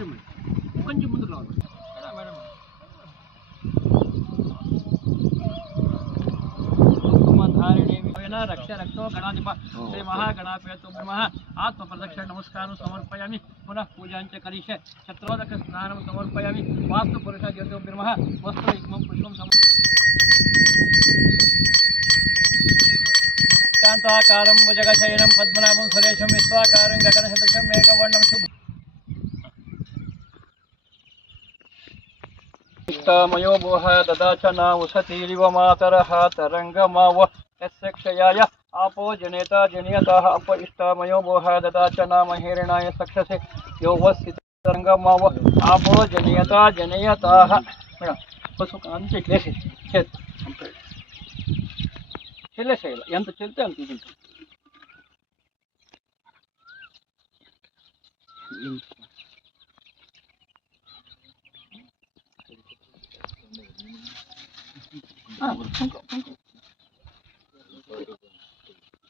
కొంచెం ముందుకు రావాలి మేడం. रक्ष रक्षो गणाधिप श्री महागणापेतो ब्रह्मः आत्मप्रदक्षिण नमस्कारं समर्पयामि पुनः पूजां च करिष्ये शत्रोदक स्नानं समर्पयामि वास्तु पुरुष ज्योतिर् ब्रह्मः वस्त्र युग्मं पुष्पं शान्ताकारं भुजगशयनं पद्मनाभं सुरेशं विश्वाकारं गगनसदृशं मेघवर्णं शुभ इष्टामयो मोह ददाच न उसतीरिव मातरः तरङ्गमाव यस्य क्षयाय आपो जनेता जनियतः अप इष्टामयो मोह ददाच न महेरणाय सक्षसे यो वस्तितरङ्गमाव आपो जनियता जनियतः మేడం పసుపు అంతే క్లేసి చేతి చెల్లేసేయాలి ఎంత చెల్తే అంత ఇది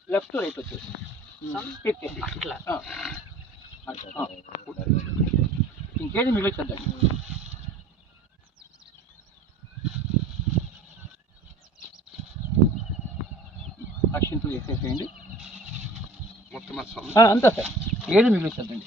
లెఫ్ట్ రైట్ వచ్చేసి ఇట్లా ఇంకేది మిగిలించద్దండి అక్షింతలు వేసేసేయండి మొత్తం అంతా సార్ ఏది మిగిలించద్దండి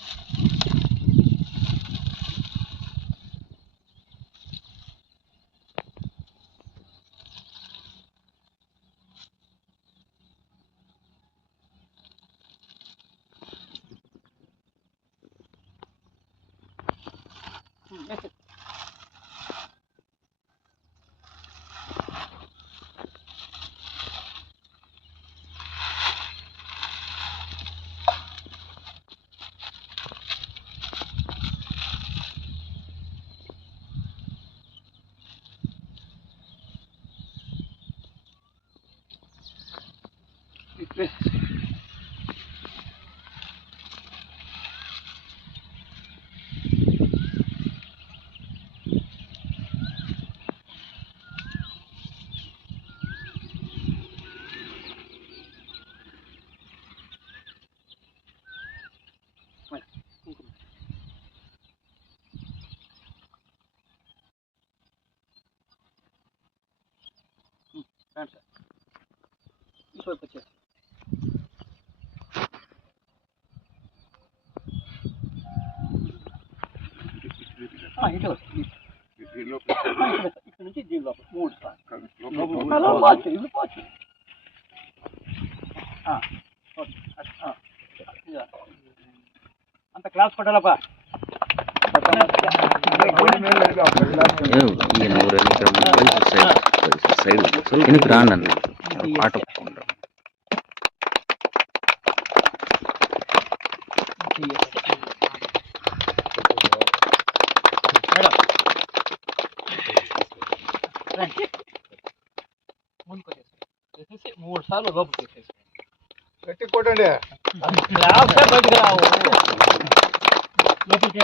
ಸ್ವಲ್ಪ చేసి ఇటు వస్తుంది ఇక్కడ నుంచి దీని లోపల 3 సార్లు ఇది పోచ్చు అంత క్లాస్ పట్టాలప్పా எனக்கு ராணன் ஆட்டோ ముందుకొచ్చేసి 3 సార్లు లోపలికి వచ్చేసి గట్టి కొట్టండి బయటకు రావు లోపలికి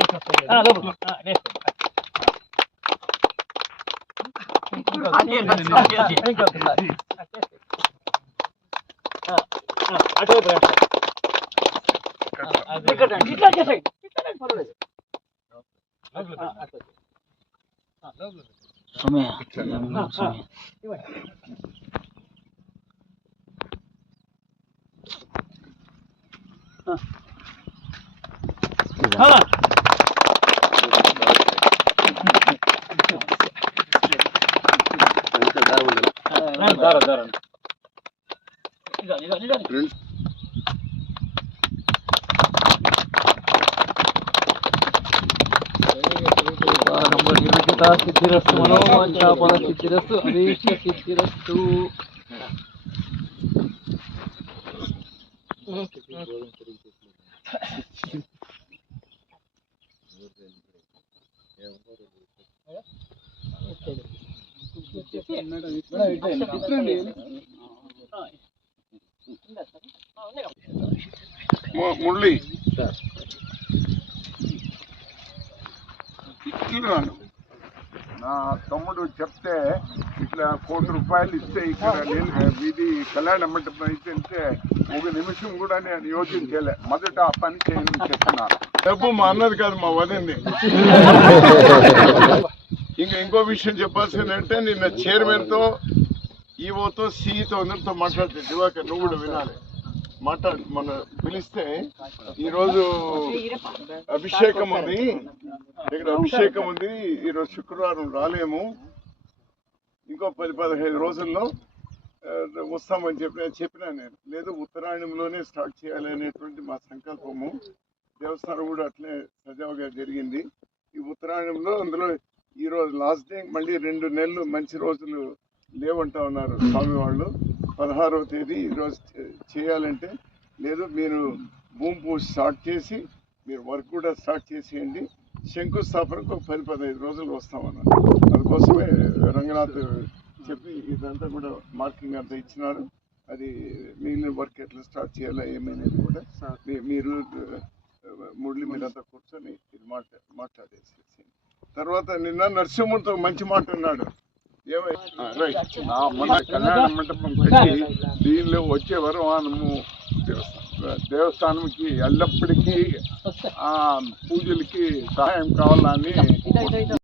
ఇట్లా చేసేయండి పర్వాలేదు సిద్ధిరస్తు మనోవాంఛాఫల సిద్ధిరస్తు అభీష్ట సిద్ధిరస్తు మురళి నా తమ్ముడు చెప్తే ఇట్లా 1 కోటి రూపాయలు ఇస్తే ఇక్కడ వీధి కళ్యాణ మండపం అయితే ఒక నిమిషం కూడా నేను యోచించలే. మొదట ఆ పని చేయని చెప్పినాను. డబ్బు మా అన్నది కాదు, మా వదింది. ఇంకో విషయం చెప్పాల్సిందంటే నిన్న చైర్మన్ తో, ఈవోతో, సిఈతో అందరితో మాట్లాడితే దివాకర్ నువ్వు కూడా వినాలి. మన పిలిస్తే ఈరోజు అభిషేకం ఉంది, ఇక్కడ అభిషేకం ఉంది, ఈరోజు శుక్రవారం రాలేము, ఇంకో 10-15 రోజుల్లో వస్తామని చెప్పినా నేను. లేదు, ఉత్తరాయణంలోనే స్టార్ట్ చేయాలి అనేటువంటి మా సంకల్పము. దేవస్థానం కూడా అట్లే సజావుగా జరిగింది. ఈ ఉత్తరాయణంలో అందులో ఈరోజు లాస్ట్ డే, మళ్ళీ 2 నెలలు మంచి రోజులు లేవంటా ఉన్నారు స్వామి వాళ్ళు. 16వ తేదీ ఈరోజు చేయాలంటే, లేదు మీరు భూమి పూజ స్టార్ట్ చేసి మీరు వర్క్ కూడా స్టార్ట్ చేసేయండి, శంకుస్థాపనకు 10-15 రోజులు వస్తామన్నారు. అందుకోసమే రంగనాథ్ చెప్పి ఇదంతా కూడా మార్కింగ్ అంతా ఇచ్చినారు. అది మిగిలిన వర్క్ ఎట్లా స్టార్ట్ చేయాలో ఏమైనది కూడా మీరు మురళి మీరంతా కూర్చొని ఇది మాట్లాడేసి. తర్వాత నిన్న నరసింహుడితో మంచి మాట అన్నాడు. మన కళ్యాణ మండపం కట్టి దీనిలో వచ్చే వరమానము దేవస్థానంకి ఎల్లప్పటికీ పూజలకి సహాయం కావాలని